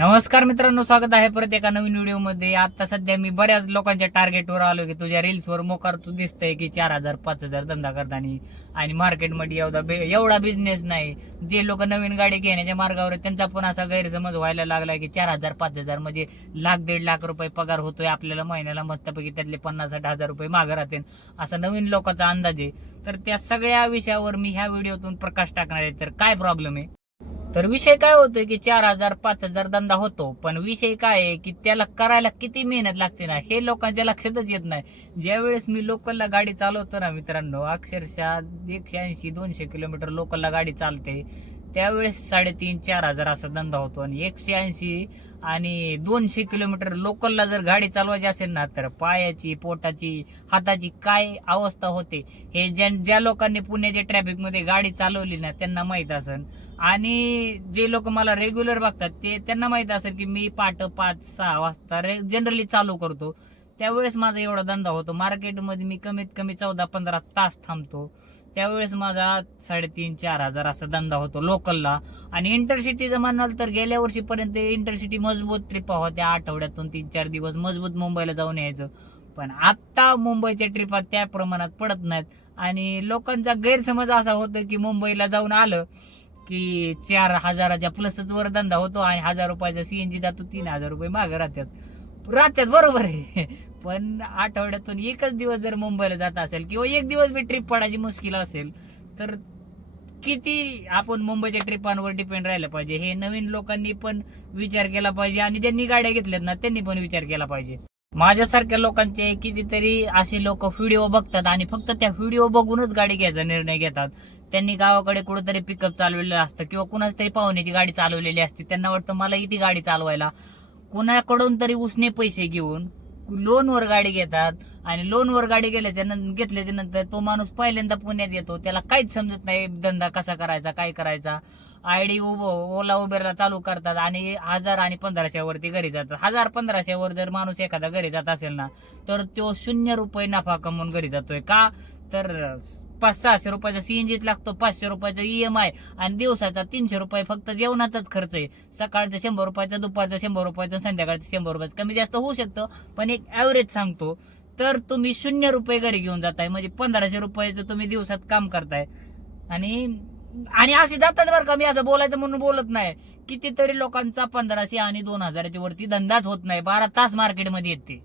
नमस्कार मित्रांनो, स्वागत आहे परत एका नवीन व्हिडिओमध्ये. आता सध्या मी बऱ्याच लोकांच्या टार्गेटवर आलो की तुझ्या रील्सवर मोकार तू दिसतंय की 4,000 5,000 धंदा करताना आणि मार्केटमध्ये एवढा बिझनेस नाही. जे लोक नवीन गाडी घेण्याच्या मार्गावर आहेत त्यांचा पण असा गैरसमज व्हायला लागलाय की 4,000 5,000 म्हणजे लाख 1.5 लाख रुपये पगार होतोय आपल्याला महिन्याला, मस्तपैकी त्यातले 50-60 हजार रुपये मागे राहतील असा नवीन लोकांचा अंदाज आहे. तर त्या सगळ्या विषयावर मी ह्या व्हिडिओतून प्रकाश टाकणार आहे. तर काय प्रॉब्लेम आहे, तर विषय काय होतोय की 4,000 5,000 धंदा होतो, पण विषय काय आहे की त्याला करायला किती मेहनत लागते ना, हे लोकांच्या लक्षातच येत नाही. ज्यावेळेस मी लोकलला गाडी चालवतो ना मित्रांनो, अक्षरशः 180-200 किलोमीटर लोकलला गाडी चालते, त्यावेळेस 3,500-4,000 असा धंदा होतो. आणि 180 आणि 200 किलोमीटर लोकलला जर गाडी चालवायची असेल ना, तर पायाची, पोटाची, हाताची काय अवस्था होते हे ज्या लोकांनी पुण्याच्या ट्रॅफिकमध्ये गाडी चालवली ना त्यांना माहित असेल. आणि जे लोक मला रेग्युलर बघतात त्यांना माहित असेल की मी पहाटे 5-6 वाजता जनरली चालू करतो. त्यावेळेस माझा एवढा धंदा होतो. मार्केटमध्ये मी कमीत कमी 14-15 तास थांबतो. त्यावेळेस माझा 3,500-4,000 असा धंदा होतो लोकलला. आणि इंटरसिटीचं म्हणाल तर गेल्या वर्षीपर्यंत इंटरसिटी मजबूत ट्रिपा होत्या, आठवड्यातून 3-4 दिवस मजबूत मुंबईला जाऊन यायचं. पण आता मुंबईच्या ट्रिपा त्या प्रमाणात पडत नाहीत. आणि लोकांचा गैरसमज असा होतो की मुंबईला जाऊन आलं की 4,000च्या प्लसच वर धंदा होतो आणि 1,000 रुपयाचा सीएनजी जातो, 3,000 रुपये मागे राहतात. बरोबर आहे. पण आठवड्यातून एकच दिवस जर मुंबईला जात असेल किंवा एक दिवस बी ट्रिप पडायची मुश्किल असेल, तर किती आपण मुंबईच्या ट्रिपांवर डिपेंड राहिलं पाहिजे हे नवीन लोकांनी पण विचार केला पाहिजे. आणि ज्यांनी गाड्या घेतल्यात ना त्यांनी पण विचार केला पाहिजे. माझ्यासारख्या लोकांचे कितीतरी असे लोक व्हिडिओ बघतात आणि फक्त त्या व्हिडिओ बघूनच गाडी घ्यायचा निर्णय घेतात. त्यांनी गावाकडे कुठेतरी पिकअप चालवलेलं असतं किंवा कुणाच तरी पाहुण्याची गाडी चालवलेली असते. त्यांना वाटतं मला इथे गाडी चालवायला, कुणाकडून तरी उसने पैसे घेऊन लोनवर गाडी घेतात. आणि लोनवर गाडी घेतल्याच्या नंतर तो माणूस पहिल्यांदा पुण्यात येतो, त्याला काहीच समजत नाही धंदा कसा करायचा, काय करायचा. आयडी ओला उबेरला चालू करतात आणि 1,000 आणि 1,500 वरती घरी जातात. 1,000-1,500 वर जर माणूस एखादा घरी जात असेल ना, तर तो 0 रुपये नफा कमवून घरी जातोय. का तर 500-600 रुपयाचा सीएनजीच लागतो, 500 रुपयाचा ईएमआय आणि दिवसाचा 300 रुपये फक्त जेवणाचाच खर्च आहे. सकाळचं 100 रुपयाचा, दुपारचं 100 रुपयाचं, संध्याकाळचं 100 रुपयाचं. कमी जास्त होऊ शकतं, पण एक ऍव्हरेज सांगतो. तर तुम्ही 0 रुपये घरी घेऊन जाताय म्हणजे 1,500 रुपयाचं तुम्ही दिवसात काम करताय. आणि आणि असे जातात बरं का, मी असं बोलायचं म्हणून बोलत नाही. कितीतरी लोकांचा 1,500 आणि 2,000च्या वरती धंदाच होत नाही, 12 तास मार्केटमध्ये येते.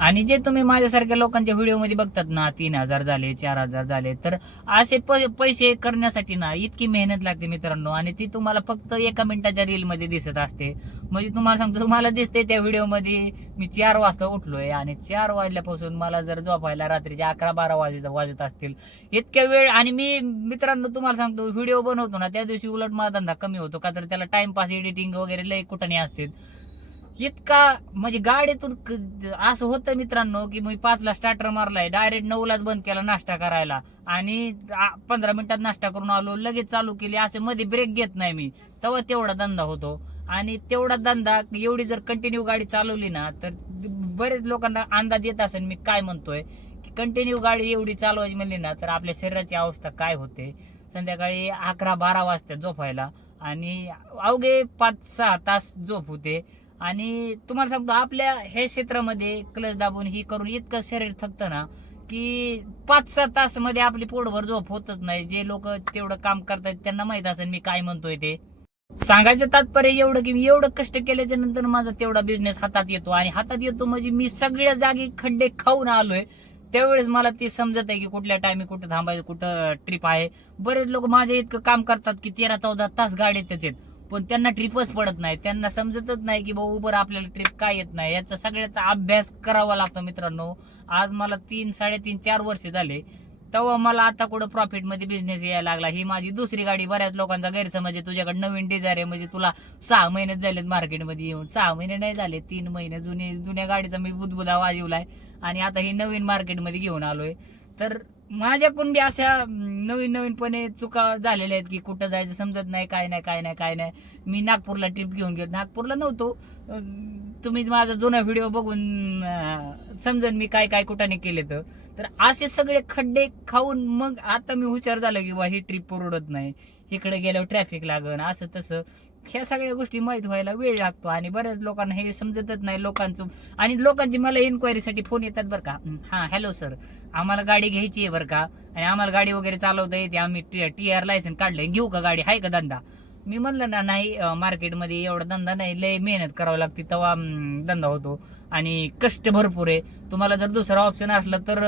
आणि जे तुम्ही माझ्यासारख्या लोकांच्या व्हिडिओ मध्ये बघतात ना, 3,000 झाले, 4,000 झाले, तर असे पैसे करण्यासाठी ना इतकी मेहनत लागते मित्रांनो. आणि ती तुम्हाला फक्त 1 मिनिटाच्या रील मध्ये दिसत असते. म्हणजे तुम्हाला सांगतो, तुम्हाला दिसते त्या व्हिडिओ मध्ये मी 4 वाजता उठलोय आणि 4 वाजल्यापासून मला जर झोपायला रात्रीचे 11-12 वाजत असतील इतक्या वेळ. आणि मी मित्रांनो तुम्हाला सांगतो, व्हिडिओ बनवतो ना त्या दिवशी उलट माझा धंदा कमी होतो, का तर त्याला टाइमपास एडिटिंग वगैरे लय कुठं नाही असते. इतका म्हणजे गाडीतून असं होतं मित्रांनो की मी 5ला स्टार्टर मारलाय, डायरेक्ट 9लाच बंद केला नाश्ता करायला आणि 15 मिनिटात नाश्ता करून आलो, लगेच चालू केली. असे मध्ये ब्रेक घेत नाही मी, तेव्हा तेवढा धंदा होतो. आणि तेवढा धंदा एवढी जर कंटिन्यू गाडी चालवली ना, तर बरेच लोकांना अंदाज येत असेल मी काय म्हणतोय. की कंटिन्यू गाडी एवढी चालवायची म्हणली ना, तर आपल्या शरीराची अवस्था काय होते. संध्याकाळी 11-12 वाजता झोपायला आणि अवघे 5-6 तास झोप होते. आणि तुम्हाला सांगतो, आपल्या हे क्षेत्रामध्ये क्लच दाबून ही करून इतकं शरीर थकतं ना की 5-6 तास मध्ये आपली पोटभर झोप होतच नाही. जे लोक तेवढं काम करतायत त्यांना माहित असेल मी काय म्हणतोय ते. सांगायचं तात्पर्य एवढं की मी एवढं कष्ट केल्याच्या नंतर माझा तेवढा बिझनेस हातात येतो. आणि हातात येतो म्हणजे मी सगळ्या जागी खड्डे खाऊन आलोय. त्यावेळेस मला ते समजत आहे की कुठल्या टायमी कुठं थांबायचं, कुठं ट्रिप आहे. बरेच लोक माझ्या इतकं काम करतात की 13-14 तास गाडीतच आहेत, पण त्यांना ट्रिपच पडत नाही. त्यांना समजतच नाही की भाऊ बरं आपल्याला ट्रिप काय येत नाही. याचा सगळ्याचा अभ्यास करावा लागतो मित्रांनो. आज मला 3-3.5-4 वर्ष झाले, तेव्हा मला आता कुठं प्रॉफिट मध्ये बिझनेस यायला लागला. ही माझी दुसरी गाडी. बऱ्याच लोकांचा गैरसमज आहे, तुझ्याकडे नवीन डिझायर आहे म्हणजे तुला 6 महिनेच झालेत मार्केटमध्ये येऊन. 6 महिने नाही झाले, 3 महिने. जुन्या गाडीचा मी बुदबुदा वाजवलाय आणि आता ही नवीन मार्केटमध्ये घेऊन आलोय. तर माझ्याकडून बी अशा नवीनपणे चुका झालेल्या आहेत की कुठं जायचं समजत नाही, काय नाही. मी नागपूरला ट्रिप घेऊन गेलो, नागपूरला नव्हतो. तुम्ही माझा जुना व्हिडिओ बघून समजून मी काय कुठं नाही केले. तर असे सगळे खड्डे खाऊन मग आता मी हुशार झालो की ही ट्रिप परवडत नाही, इकडे गेल्यावर ट्रॅफिक लागन, असं तसं. ह्या सगळ्या गोष्टी माहीत व्हायला वेळ लागतो आणि बऱ्याच लोकांना हे समजतच नाही लोकांचं. आणि लोकांची मला इन्क्वायरीसाठी फोन येतात बरं का, हां हॅलो सर, आम्हाला गाडी घ्यायची आहे बरं का, आणि आम्हाला गाडी वगैरे चालवता येते, आम्ही TR लायसन काढलंय, घेऊ का गाडी, आहे का धंदा. मी म्हणलं ना नाही, मार्केटमध्ये एवढा धंदा नाही, लय मेहनत करावी लागते तेव्हा धंदा होतो आणि कष्ट भरपूर आहे. तुम्हाला जर दुसरा ऑप्शन असला तर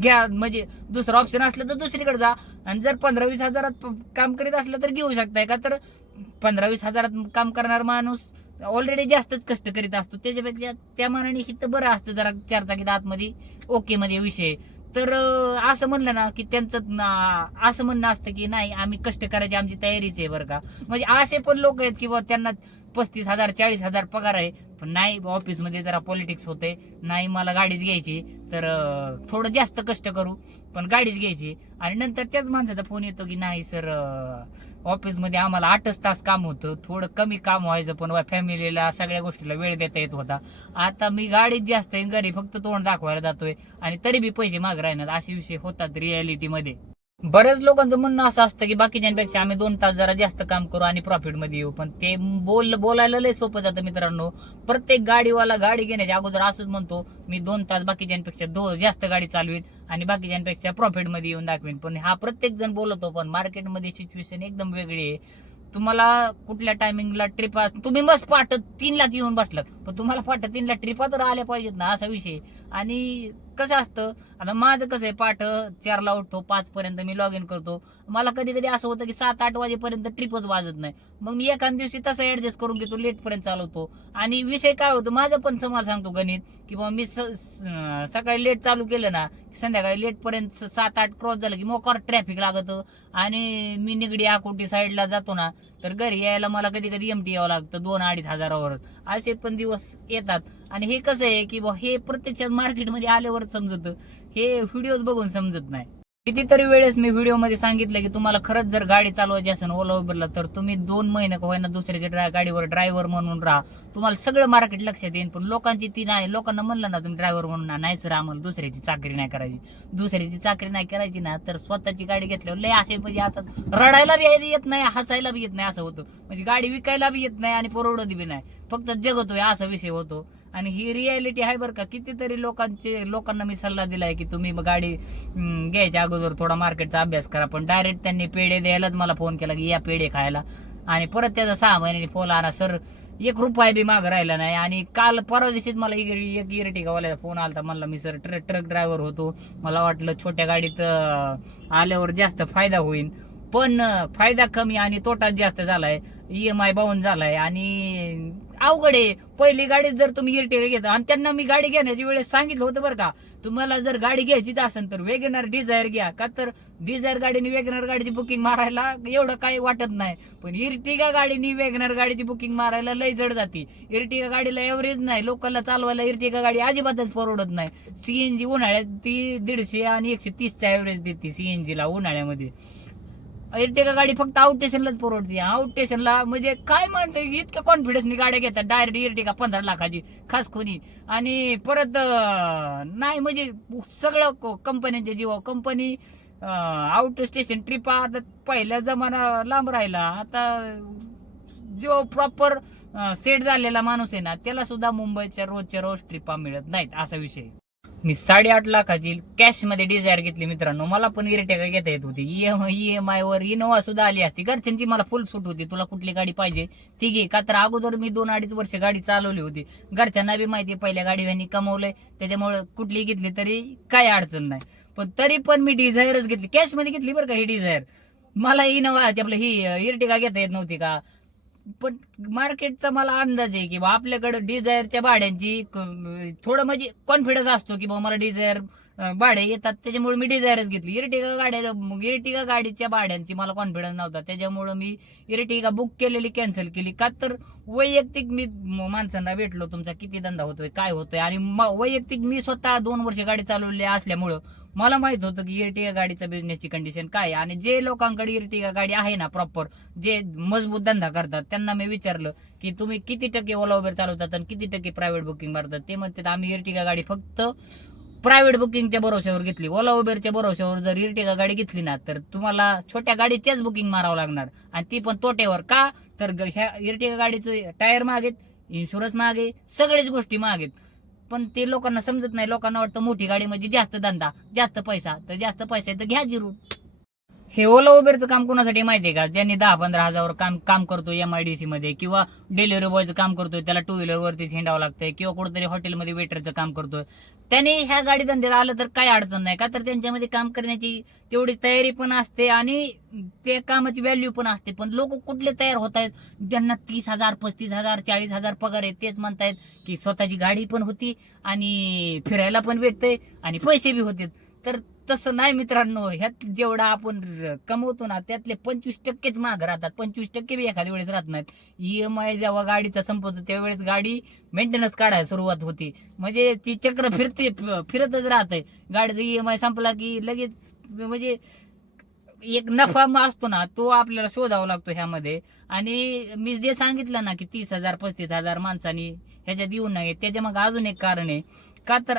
घ्या, म्हणजे दुसरा ऑप्शन असलं तर दुसरीकडे जा. आणि जर 15-20 हजारात काम करीत असलं तर घेऊ शकताय का, तर 15-20 हजारात काम करणार माणूस ऑलरेडी जास्तच कष्ट करीत असतो, त्याच्यापेक्षा त्या मानाने हिथं बरं असतं जरा 4 चाकीत आतमध्ये ओके मध्ये विषय. तर असं म्हणलं ना की त्यांचं असं म्हणणं असतं की नाही आम्ही कष्ट करायची आमची तयारीच आहे बरं का. म्हणजे असे पण लोक आहेत की त्यांना 35,000 40,000 पगार आहे, पण नाही ऑफिसमध्ये जरा पॉलिटिक्स होते, नाही मला गाडीच घ्यायची, तर थोडं जास्त कष्ट करू पण गाडीच घ्यायची. आणि नंतर त्याच माणसाचा फोन येतो की नाही सर, ऑफिसमध्ये आम्हाला 8च तास काम होतं, थोडं कमी काम व्हायचं पण फॅमिलीला सगळ्या गोष्टीला वेळ देता येत होता. आता मी गाडीत जास्त आहे, घरी फक्त तोंड दाखवायला जातोय आणि तरी बी पैसे माग राहणार, असे विषय होतात रियालिटीमध्ये. बऱ्याच लोकांचं म्हणणं असं असतं की बाकीच्यांपेक्षा आम्ही 2 तास जरा जास्त काम करू आणि प्रॉफिट मध्ये येऊ, पण ते बोलायला लय सोपं जातं मित्रांनो. प्रत्येक गाडीवाला गाडी घेण्याच्या अगोदर असंच म्हणतो मी 2 तास बाकीच्यांपेक्षा जास्त गाडी चालवीन आणि बाकीच्यांपेक्षा प्रॉफिट मध्ये येऊन दाखवीन. पण हा प्रत्येक जण बोलतो, पण मार्केटमध्ये सिच्युएशन एकदम वेगळी आहे. तुम्हाला कुठल्या टायमिंगला ट्रिप, तुम्ही मस्त पाठ 3ला येऊन बसलात, पण तुम्हाला पाठ 3ला ट्रिपा तर आल्या पाहिजेत ना, असा विषय. आणि कसं असतं, आता माझं कसं आहे, पाठ 4ला उठतो, 5 पर्यंत मी लॉग इन करतो. मला कधी कधी असं होतं की 7-8 वाजेपर्यंत ट्रिपच वाजत नाही, मग मी एखाद्या दिवशी तसं ऍडजस्ट करून घेतो, लेट पर्यंत चालवतो. आणि विषय काय होतो माझं पण, समाज सांगतो गणित, की बाबा मी सकाळी लेट चालू केलं ना, संध्याकाळी लेट पर्यंत 7-8 क्रॉस झालं की मोकार ट्रॅफिक लागतं. आणि मी निगडी आकुटी साईडला जातो ना, तर घरी यायला मला कधी कधी एमटी यावं लागतं 2-2.5 हजारावर, असे पण दिवस येतात. आणि हे कसं आहे की हे प्रत्यक्षात मार्केटमध्ये आल्यावर समजत, हे व्हिडिओ बघून समजत नाही. कितीतरी वेळेस मी व्हिडिओ मध्ये सांगितलं की तुम्हाला खरंच जर गाडी चालवायची असेल ओला उबरला, तर तुम्ही 2 महिने का होईना दुसऱ्याच्या गाडीवर ड्रायव्हर म्हणून राहा, तुम्हाला सगळं मार्केट लक्षात येईल. पण लोकांची ती नाही, लोकांना म्हणलं ना तुम्ही ड्रायव्हर म्हणून नाही सर आम्हाला दुसऱ्याची चाकरी नाही करायची, दुसऱ्याची चाकरी नाही करायची ना, तर स्वतःची गाडी घेतल्यावर लय असे म्हणजे आता रडायला बी येत नाही, हसायला बी येत नाही, असं होतं. म्हणजे गाडी विकायला बी येत नाही आणि परवडत बी नाही, फक्त जगतोय असा विषय होतो. आणि ही रियालिटी आहे बरं का. कितीतरी लोकांना मी सल्ला दिलाय की तुम्ही गाडी घ्यायच्या अगोदर थोडा मार्केटचा अभ्यास करा, पण डायरेक्ट त्यांनी पेढे द्यायलाच मला फोन केला की या पेढे खायला, आणि परत त्याचा 6 महिन्यांनी फोन आला सर 1 रुपया बी माग राहिला नाही. आणि काल परवा दिवशीच मला एक इरटिकावाल्याचा फोन आला, म्हणला मी सर ट्रक ड्रायव्हर होतो, मला वाटलं छोट्या गाडीत आल्यावर जास्त फायदा होईल, पण फायदा कमी आणि तोटा जास्त झालाय, EMI बाउंड झालाय आणि अवघड आहे. पहिली गाडी जर तुम्ही इरटिगा घेता, आणि त्यांना मी गाडी घेण्याच्या वेळेस सांगितलं होतं बरं का, तुम्हाला जर गाडी घ्यायचीच असेल तर वेगनर डिझायर घ्या, का तर डिझायर गाडीने वेगनर गाडीची बुकिंग मारायला एवढं काही वाटत नाही, पण इरटिगा गाडीने वेगनर गाडीची बुकिंग मारायला लय जड जाते. इरटिगा गाडीला एव्हरेज नाही, लोकलला चालवायला इरटिगा गाडी अजिबातच परवडत नाही. CNG उन्हाळ्यात ती 150 आणि 130चा एव्हरेज देते CNG ला उन्हाळ्यामध्ये. इरटिगा गाडी फक्त आउट स्टेशनलाच परवडते. आउट स्टेशनला म्हणजे काय माणसं इतकं कॉन्फिडन्सने गाड्या घेतात, डायरेक्ट इरटिगा 15 लाखाची खास कोणी, आणि परत नाही म्हणजे सगळं कंपन्यांच्या जीवा, कंपनी आउट स्टेशन ट्रिपा. आता पहिला जमाना लांब राहिला, आता जो प्रॉपर सेट झालेला माणूस आहे ना, त्याला सुद्धा मुंबईच्या रोजच्या रोज ट्रिपा मिळत नाहीत, असा विषय. मी 8.5 लाखाची कॅश मध्ये डिझायर घेतली मित्रांनो, मला पण इरटिगा घेता येत होती, EMI वर इनोवा सुद्धा आली असती. घरच्यांची मला फुल सूट होती, तुला कुठली गाडी पाहिजे ती घे, का तर अगोदर मी 2-2.5 वर्ष गाडी चालवली होती. घरच्यांना बी माहिती पहिल्या गाडीवानी कमवलंय, त्याच्यामुळे कुठली घेतली तरी काय अडचण नाही. पण तरी पण मी डिझायरच घेतली, कॅश मध्ये घेतली बरं का ही डिझायर. मला इनोवा आपलं ही इरटिगा घेता येत नव्हती का. पण मार्केटचा मला अंदाज आहे की आपल्याकडे डिझायरच्या भाड्यांची थोडं म्हणजे कॉन्फिडन्स असतो की मला डिझायर भाडे येतात, त्याच्यामुळे मी डिझायरच घेतली. इरटिगा गाडीच्या भाड्यांची मला कॉन्फिडन्स नव्हता, त्याच्यामुळे मी इरटिगा बुक केलेली कॅन्सल केली. का तर वैयक्तिक मी माणसांना भेटलो, तुमचा किती धंदा होतोय काय होतोय, आणि वैयक्तिक मी स्वतः 2 वर्ष गाडी चालवली असल्यामुळं मला माहित होतं की इरटिगा गाडीचा बिझनेसची कंडिशन काय. आणि जे लोकांकडे इरटिगा गाडी आहे ना प्रॉपर, जे मजबूत धंदा करतात, त्यांना मी विचारलं की तुम्ही किती टक्के ओला उबेर चालवतात आणि किती टक्के प्रायव्हेट बुकिंग मारतात. ते म्हणतात आम्ही इरटिगा गाडी फक्त प्रायव्हेट बुकिंगच्या भरोश्यावर घेतली, ओला उबेरच्या भरोश्यावर जर इर्टिगा गाडी घेतली ना, तर तुम्हाला छोट्या गाडीच्याच बुकिंग मारावं लागणार, आणि ती पण तोट्यावर. का तर ह्या इर्टिगा गाडीचं टायर मागेत, इन्शुरन्स मागे, सगळ्याच गोष्टी मागेत. पण ते लोकांना समजत नाही. लोकांना वाटतं मोठी गाडी म्हणजे जास्त धंदा, जास्त पैसा. तर जास्त पैसा आहे तर घ्या जिरून. हे ओला उबेरचं काम कोणासाठी माहितीये का? ज्यांनी 10-15 हजारावर काम काम करतो MIDC मध्ये, किंवा डिलिव्हरी बॉयचं काम करतोय, त्याला टू व्हीलर वरतीच हिंडावं लागतंय, किंवा कुठेतरी हॉटेलमध्ये वेटरचं काम करतोय, त्याने ह्या गाडी धंद्यात आलं तर काही अडचण नाही. का तर त्यांच्यामध्ये काम करण्याची तेवढी तयारी पण असते आणि ते कामाची व्हॅल्यू पण असते. पण लोक कुठले तयार होत आहेत? ज्यांना 30,000, 35,000, 40,000 पगार आहे, तेच म्हणतायत की स्वतःची गाडी पण होती आणि फिरायला पण भेटतंय आणि पैसे बी होते. तर तसं नाही मित्रांनो. ह्यात जेवढा आपण कमवतो ना, त्यातले 25%च माग राहतात. 25% बी एखाद्या वेळेस राहत नाहीत. EMI जेव्हा गाडीचा संपवतो त्यावेळेस गाडी मेंटेनन्स काढायला सुरुवात होती. म्हणजे ती चक्र फिरतच राहतंय. गाडीचा EMI संपला की लगेच म्हणजे एक नफा असतो ना, तो आपल्याला शोधावा लागतो ह्यामध्ये. आणि मी जे सांगितलं ना की 30,000, 35,000 माणसांनी ह्याच्यात येऊ नये, त्याच्या मग अजून एक कारण आहे. का तर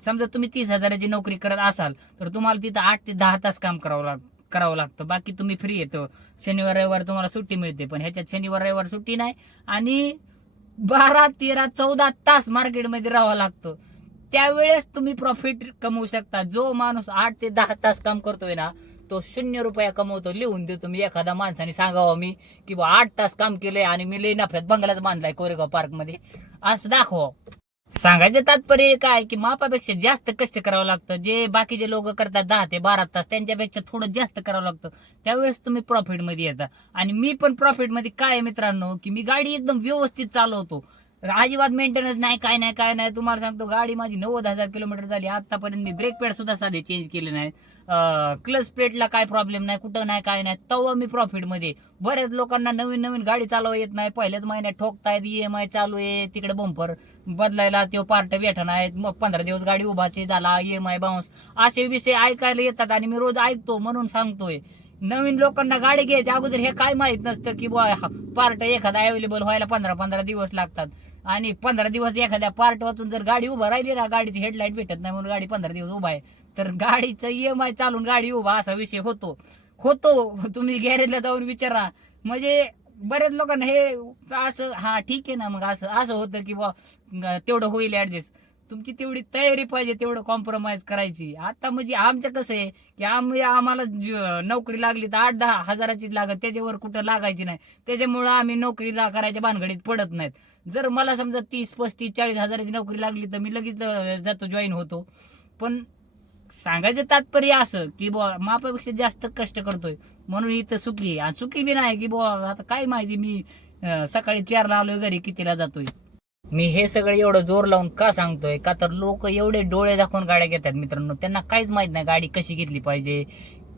समजा तुम्ही 30,000ची नोकरी करत असाल तर तुम्हाला तिथं 8 ते 10 तास काम करावं लागतं. बाकी तुम्ही फ्री येतो. शनिवार रविवार तुम्हाला सुट्टी मिळते. पण ह्याच्यात शनिवार रविवार सुट्टी नाही, आणि 12, 13, 14 तास मार्केटमध्ये राहावं लागतं. त्यावेळेस तुम्ही प्रॉफिट कमवू शकता. जो माणूस 8 ते 10 तास काम करतोय ना, तो 0 रुपया कमवतो. लिहून देतो मी. एखादा माणसाने सांगावं मी की 8 तास काम केलंय आणि मी लई नफ्यात बंगलाच बांधलाय कोरेगाव पार्क मध्ये, असं दाखवा. सांगायचं तात्पर्य काय की मापापेक्षा जास्त कष्ट करावं लागतं. जे बाकीचे लोक करतात 10 ते 12 तास, त्यांच्यापेक्षा थोडं जास्त करावं लागतं. त्यावेळेस तुम्ही प्रॉफिट मध्ये येता. आणि मी पण प्रॉफिट मध्ये काय आहे मित्रांनो, की मी गाडी एकदम व्यवस्थित चालवतो. अजिबात मेंटेनन्स नाही, काय नाही काय नाही. तुम्हाला सांगतो, गाडी माझी 90,000 किलोमीटर झाली आतापर्यंत. मी ब्रेक पॅड सुद्धा साधे चेंज केले नाहीत. क्लच प्लेटला काय प्रॉब्लेम नाही, कुठं नाही काय नाही. तेव्हा मी प्रॉफिट मध्ये. बऱ्याच लोकांना नवीन नवीन गाडी चालवा येत नाही, पहिल्याच महिन्यात ठोकतायत. EMI चालू आहे, तिकडे बंपर बदलायला तो पार्ट भेटणार आहेत, मग 15 दिवस गाडी उभाची झाला, EMI बाउन्स, असे विषय ऐकायला येतात आणि मी रोज ऐकतो. म्हणून सांगतोय, नवीन लोकांना गाडी घ्यायच्या अगोदर हे काय माहित नसतं की पार्ट एखादा अवेलेबल व्हायला 15-15 दिवस लागतात. आणि 15 दिवस एखाद्या पार्ट वाचून जर गाडी उभा राहिली ना, गाडीची हेडलाईट भेटत नाही म्हणून गाडी 15 दिवस उभा आहे, तर गाडीचं EMI चालून गाडी उभा, असा विषय होतो. तुम्ही गॅरेजला जाऊन विचारा. म्हणजे बऱ्याच लोकांना हे असं, हा ठीक आहे ना, मग असं असं होतं की तेवढं होईल ऍडजस्ट. तुमची तेवढी तयारी पाहिजे, तेवढं कॉम्प्रोमाइज करायची. आता म्हणजे आमचं कसं आहे की आम्हाला नोकरी लागली तर 8-10 हजाराचीच लागत, त्याच्यावर कुठं लागायची नाही. त्याच्यामुळं आम्ही नोकरी करायच्या भानगडीत पडत नाहीत. जर मला समजा 30, 35, 40 हजाराची नोकरी लागली तर मी लगेच जातो, जॉईन होतो. पण सांगायचं तात्पर्य असं की मापापेक्षा जास्त कष्ट करतोय म्हणून इथं सुखी आहे. आणि सुखी बी नाही की आता काय माहिती मी सकाळी 4ला आलोय, घरी कितीला जातोय. मी हे सगळं एवढं जोर लावून का सांगतोय? का तर लोक एवढे डोळे दाखवून गाड्या घेतात मित्रांनो. त्यांना काहीच माहित नाही गाडी कशी घेतली पाहिजे,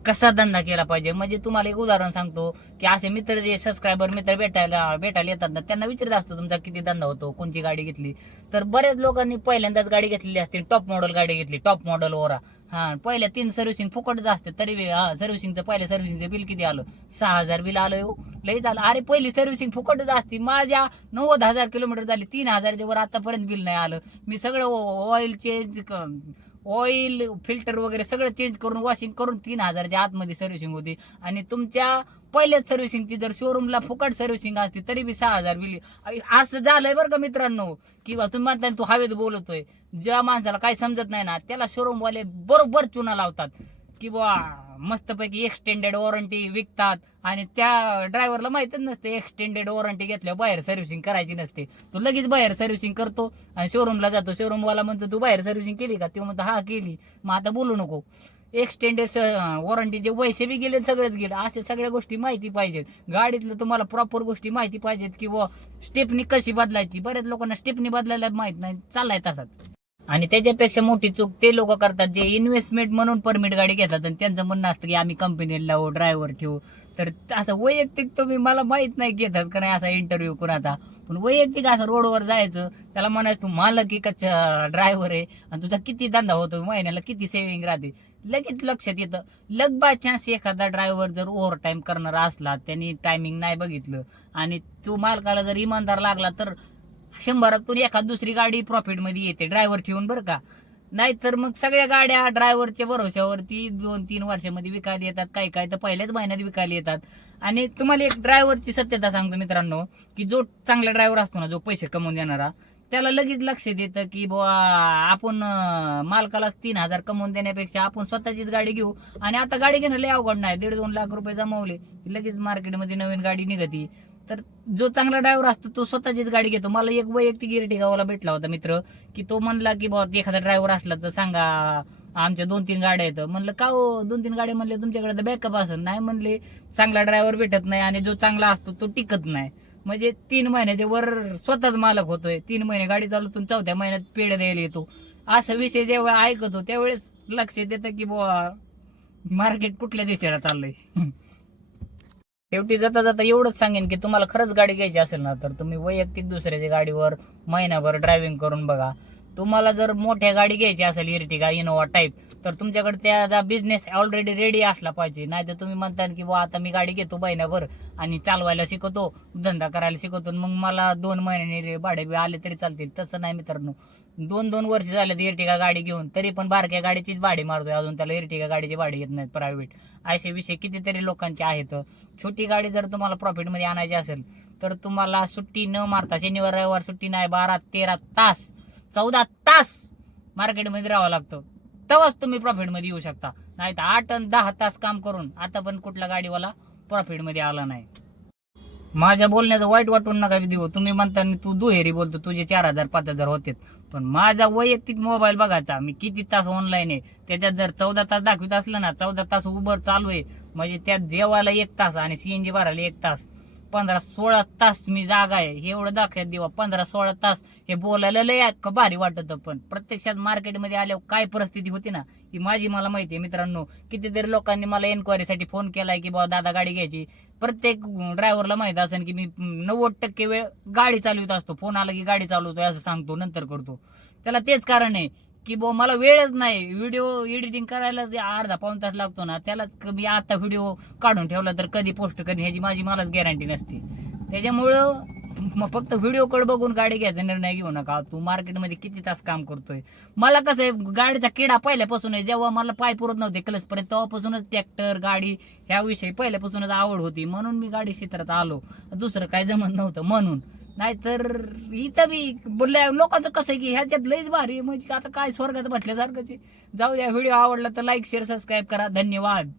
कसा धंदा केला पाहिजे. म्हणजे तुम्हाला एक उदाहरण सांगतो की असे मित्र, जे सबस्क्रायबर मित्र भेटायला येतात ना, त्यांना विचारत असतो तुमचा किती धंदा होतो, कोणची गाडी घेतली. तर बऱ्याच लोकांनी पहिल्यांदाच गाडी घेतलेली असते, टॉप मॉडेल गाडी घेतली, टॉप मॉडेल ओरा. हा, पहिल्या 3 सर्व्हिसिंग फुकटच असते. तरी सर्व्हिसिंगचं पहिल्या सर्व्हिसिंगचं बिल किती आलं? 6,000 बिल आलं हो. लई झालं. अरे पहिली सर्व्हिसिंग फुकटच असते. माझ्या 90,000 किलोमीटर झाली, 3,000च्या वर आतापर्यंत बिल नाही आलं. मी सगळं ऑइल चेंज, ऑइल फिल्टर वगैरे सगळं चेंज करून, वॉशिंग करून 3,000च्या आतमध्ये सर्व्हिसिंग होती. आणि तुमच्या पहिल्याच सर्व्हिसिंगची जर शोरूमला फुकट सर्व्हिसिंग असते तरी बी 6,000 बिल. असं झालंय बरं का मित्रांनो. किंवा तुम्ही म्हणताय तू हवेत बोलतोय. ज्या माणसाला काही समजत नाही ना, त्याला शोरूमवाले बरोबर चुना लावतात की मस्तपैकी एक्सटेंडेड वॉरंटी विकतात. आणि त्या ड्रायव्हरला माहितच नसते एक्सटेंडेड वॉरंटी घेतल्यावर बाहेर सर्व्हिसिंग करायची नसते. तो लगेच बाहेर सर्व्हिसिंग करतो आणि शोरूमला जातो. शोरूमवाला म्हणतो तू बाहेर सर्व्हिसिंग केली का? तो म्हणतो हा केली. मग आता बोलू नको. एक्सटेंडेड वॉरंटीचे पैसे बी गेले, सगळंच गेलं. असे सगळ्या गोष्टी माहिती पाहिजेत. गाडीतलं तुम्हाला प्रॉपर गोष्टी माहिती पाहिजेत की स्टेपनी कशी बदलायची. बऱ्याच लोकांना स्टेपनी बदलायला माहित नाही, चाललाय तसाच. आणि त्याच्यापेक्षा मोठी चूक ते लोक करतात जे इन्व्हेस्टमेंट म्हणून परमिट गाडी घेतात. आणि त्यांचं म्हणणं असतं की आम्ही कंपनीला लावू, ड्रायव्हर ठेवू. तर असं वैयक्तिक तुम्ही, मला माहित नाही घेतात का नाही असा इंटरव्ह्यू कुणाचा, पण वैयक्तिक असं रोडवर जायचं, त्याला म्हणायचं तू मालक का ड्रायव्हर आहे आणि तुझा किती धंदा होतो, महिन्याला किती सेव्हिंग राहते, लगेच लक्षात येतं. लग बाय चान्स एखादा ड्रायव्हर जर ओव्हर टाइम करणारा असला, त्यांनी टायमिंग नाही बघितलं आणि तू मालकाला जर इमानदार लागला तर 100तून एखाद दुसरी गाडी प्रॉफिट मध्ये येते ड्रायव्हर ठेवून, बरं का. नाहीतर मग सगळ्या गाड्या ड्रायव्हरच्या भरोश्यावरती 2-3 वर्षामध्ये विकायला येतात, काही काही तर पहिल्याच महिन्यात विकायला येतात. आणि तुम्हाला एक ड्रायव्हरची सत्यता सांगतो मित्रांनो, की जो चांगला ड्रायव्हर असतो ना, जो पैसे कमवून देणारा, त्याला लगेच लक्ष देतं की बुवा आपण मालकाला 3,000 कमवून देण्यापेक्षा आपण स्वतःचीच गाडी घेऊ. आणि आता गाडी घेणं लय अवघड नाही, 1.5-2 लाख रुपये जमवले लगेच मार्केटमध्ये नवीन गाडी निघती. तर जो चांगला ड्रायव्हर असतो तो स्वतःचीच गाडी घेतो. मला एक वैयक्तिक इर्टिगावाला भेटला होता मित्र, की तो म्हणला की बाबा एखादा ड्रायव्हर असला तर सांगा, आमच्या 2-3 गाड्या आहेत. म्हणलं का हो 2-3 गाड्या? म्हणले तुमच्याकडे तर बॅकअप असेल. नाही म्हणले, चांगला ड्रायव्हर भेटत नाही आणि जो चांगला असतो तो टिकत नाही. म्हणजे 3 महिन्याच्या वर स्वतःच मालक होतोय, 3 महिने गाडी चालवतून 4थ्या महिन्यात पेढे द्यायला येतो. असा विषय जेव्हा ऐकतो त्यावेळेस लक्षात येतं की बुवा मार्केट कुठल्या दिशेला चाललंय. शेवटी जाता जाता एवढंच सांगेन की तुम्हाला खरंच गाडी घ्यायची असेल ना, तर तुम्ही वैयक्तिक दुसऱ्याच्या गाडीवर महिनाभर ड्रायव्हिंग करून बघा. तुम्हाला जर मोठ्या गाडी घ्यायची असेल, इर्टिगा, इनोवा टाईप, तर तुमच्याकडे त्याचा बिझनेस ऑलरेडी रेडी असला पाहिजे. नाही तर तुम्ही म्हणता की बुवा आता मी गाडी घेतो महिनाभर आणि चालवायला शिकवतो, धंदा करायला शिकवतो, मग मला 2 महिन्याने भाडे आले तरी चालतील. तसं नाही मित्रांनो. 2-2 वर्ष झाले इर्टिगा गाडी घेऊन, तरी पण बारक्या गाडीचीच भाडे मारतोय अजून, त्याला इर्टिगा गाडीची भाडे येत नाहीत प्रायव्हेट. असे विषय कितीतरी लोकांचे आहेत. छोटी गाडी जर तुम्हाला प्रॉफिटमध्ये आणायची असेल तर तुम्हाला सुट्टी न मारता, शनिवार रविवार सुट्टी नाही, 12-13 तास 14 तास मार्केटमध्ये राहावं लागतं, तेव्हाच तुम्ही प्रॉफिटमध्ये येऊ शकता. नाही तर 8 आणि 10 तास काम करून आता पण कुठला गाडीवाला प्रॉफिटमध्ये आला नाही. माझ्या बोलण्याचं वाईट वाटून नका देऊ. तुम्ही म्हणता तू दुहेरी बोलतो, तुझे 4,000-5,000 होते, पण माझा वैयक्तिक मोबाईल बघायचा, मी किती तास ऑनलाईन आहे. त्याच्यात जर 14 तास दाखवित असलं ना, 14 तास उबर चालू आहे, म्हणजे त्यात जेवायला 1 तास आणि सीएनजी भरायला 1 तास, 15-16 तास मी जागा आहे. हे एवढं दाखवत देवा, 15-16 तास हे बोलायला लय भारी वाटत, पण प्रत्यक्षात मार्केटमध्ये आल्यावर काय परिस्थिती होती ना, ही मला माहिती आहे मित्रांनो. कितीतरी लोकांनी मला एन्क्वायरीसाठी फोन केलाय की बाबा दादा गाडी घ्यायची. प्रत्येक ड्रायव्हरला माहित असेल की मी 90% वेळ गाडी चालवत असतो. फोन आला की गाडी चालवतोय असं सांगतो, नंतर करतो. त्याला तेच कारण आहे की बुवा मला वेळच नाही. व्हिडिओ एडिटिंग करायला जे अर्धा-पाऊण तास लागतो ना, त्यालाच मी आता व्हिडिओ काढून ठेवला तर कधी पोस्ट करेन ह्याची मलाच गॅरंटी नसते. त्याच्यामुळं मग फक्त व्हिडिओकडे बघून गाडी घ्यायचा निर्णय घेऊ नका. तू मार्केटमध्ये किती तास काम करतोय. मला कसं आहे, गाडीचा किडा पहिल्यापासून आहे. जेव्हा मला पाय पुरत नव्हते क्लचपर्यंत, तेव्हापासूनच ट्रॅक्टर गाडी ह्या विषयी पहिल्यापासूनच आवड होती, म्हणून मी गाडी क्षेत्रात आलो. दुसरं काय जमत नव्हतं म्हणून. नाहीतर इथं बी बोलल्या लोकांचं कसं आहे की ह्याच्यात लईच भारी, म्हणजे आता काय स्वर्गात म्हटल्यासारखंच आहे. जाऊ द्या. व्हिडिओ आवडला तर लाईक, शेअर, सबस्क्राईब करा. धन्यवाद.